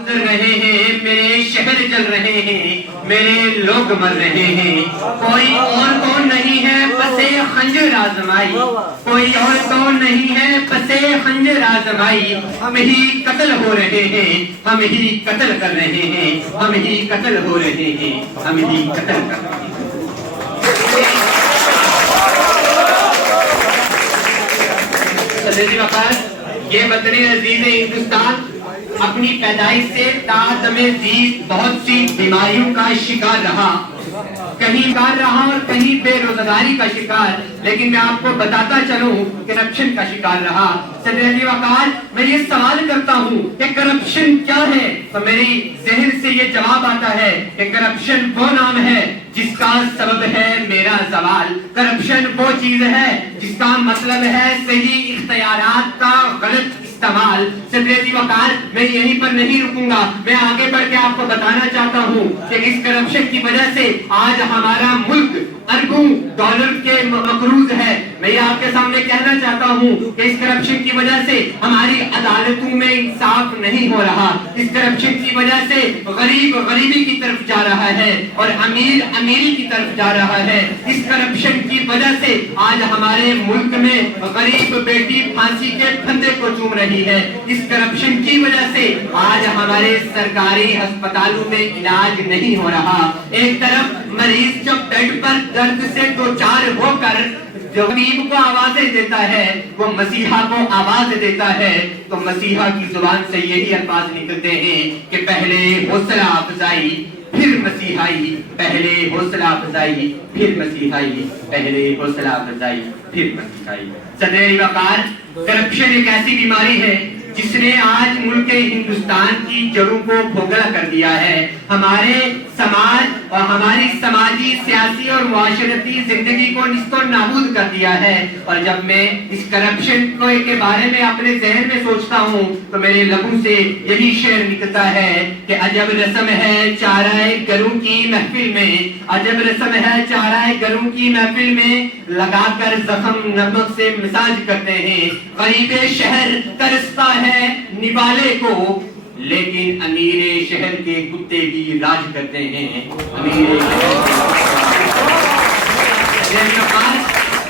گزر رہے ہیں، میرے شہر جل رہے ہیں، میرے لوگ مر رہے ہیں، کوئی اور کون نہیں ہے پسے خنجر آزمائی، کوئی اور کون نہیں ہے پسے خنجر آزمائی، ہم ہی قتل ہو رہے ہیں، ہم ہی قتل کر رہے ہیں، ہم ہی قتل ہو رہے ہیں، ہم ہی قتل کر رہے ہیں۔ صدر وفات، یہ وطن عزیز ہندوستان اپنی پیدائش سے تادم زیست بہت سی بیماریوں کا شکار رہا، کہیں کار رہا اور کہیں بے روزگاری کا شکار، لیکن میں آپ کو بتاتا چلوں کرپشن کا شکار رہا۔ صدر علی وقار، میں یہ سوال کرتا ہوں کہ کرپشن کیا ہے، تو میری ذہن سے یہ جواب آتا ہے کہ کرپشن وہ نام ہے جس کا سبب ہے میرا زوال، کرپشن وہ چیز ہے جس کا مطلب ہے صحیح اختیارات کا غلط استعمال۔ صدر علی وقار، میں یہیں پر نہیں رکوں گا، میں آگے بڑھ کے آپ کو بتانا چاہتا ہوں کہ اس کرپشن کی وجہ سے آج ہمارا ملک اربوں ڈالر کے مقروض ہے۔ میں یہ آپ کے سامنے کہنا چاہتا ہوں کہ اس کرپشن کی وجہ سے ہماری عدالتوں میں انصاف نہیں ہو رہا، اس کرپشن کی وجہ سے غریب غریبی کی طرف جا رہا ہے اور امیر امیری کی طرف جا رہا ہے۔ اس کرپشن کی وجہ سے آج ہمارے ملک میں غریب بیٹی پھانسی کے پھندے کو چوم رہی ہے۔ اس کرپشن کی وجہ سے آج ہمارے سرکاری ہسپتالوں میں علاج نہیں ہو رہا۔ ایک طرف مریض جب بیڈ پر درد سے دوچار ہو کر جو غریب کو آوازیں دیتا ہے، وہ مسیحا کو آواز دیتا ہے، تو مسیحا کی زبان سے یہی الفاظ نکلتے ہیں کہ پہلے حوصلہ افزائی پھر مسیحائی، پہلے حوصلہ افزائی پھر مسیحائی، پہلے حوصلہ افزائی پھر مسیحائی۔ صدر وقار، کرپشن ایک ایسی بیماری ہے جس نے آج ملک ہندوستان کی جڑوں کو کھوکھلا کر دیا ہے، ہمارے سماج اور ہماری سماجی، سیاسی اور معاشرتی زندگی کو نست و نابود کر دیا ہے۔ اور جب میں اس کرپشن کے بارے میں اپنے ذہن میں سوچتا ہوں تو میرے لبوں سے یہی شعر نکلتا ہے کہ عجب رسم ہے چارہ گروں کی محفل میں، عجب رسم ہے چارہ گروں کی محفل میں، لگا کر زخم نمک سے مساج کرتے ہیں، غریب شہر ترستا ہے نوالے کو، لیکن امیر شہر کے کتے بھی راج کرتے ہیں۔ امیر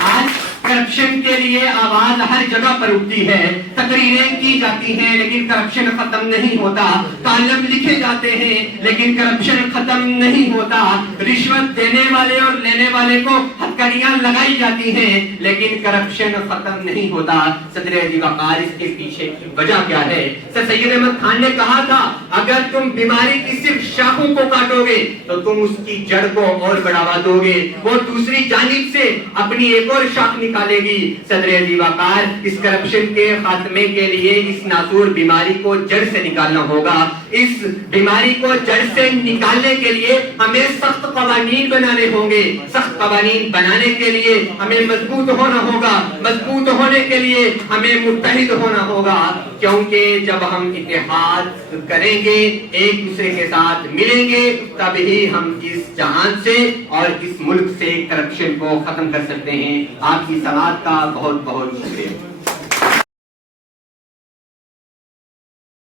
آج کرپشن کے لیے آواز ہر جگہ پر اٹھتی ہے، تقریریں کی جاتی ہیں لیکن کرپشن ختم نہیں ہوتا، کالم لکھے جاتے ہیں لیکن کرپشن ختم نہیں ہوتا، رشوت دینے والے اور لینے والے کو ہتھکڑیاں لگائی جاتی ہیں لیکن کرپشن ختم نہیں ہوتا۔ صدر علی وقار، اس کے پیچھے کی وجہ کیا ہے؟ سر سید احمد خان نے کہا تھا اگر تم بیماری کی صرف شاخوں کو کاٹو گے تو تم اس کی جڑ کو اور بڑھاوا دو گے، وہ دوسری جانب سے اپنی ایک اور شاخ نکالے گی۔ صدر علی وقار، اس کرپشن کے خاتمے کے لیے اس ناسور بیماری کو جڑ سے نکالنا ہوگا۔ اس بیماری کو جڑ سے نکالنے کے لیے ہمیں سخت قوانین بنانے ہوں گے، سخت قوانین بنانے کے لیے ہمیں مضبوط ہونا ہوگا، مضبوط ہونے کے لیے ہمیں متحد ہونا ہوگا، کیونکہ جب ہم اتحاد کریں گے، ایک دوسرے کے ساتھ ملیں گے، تب ہی ہم اس جہان سے اور اس ملک سے کرپشن کو ختم کر سکتے ہیں۔ آپ کی سماعت کا بہت بہت شکریہ۔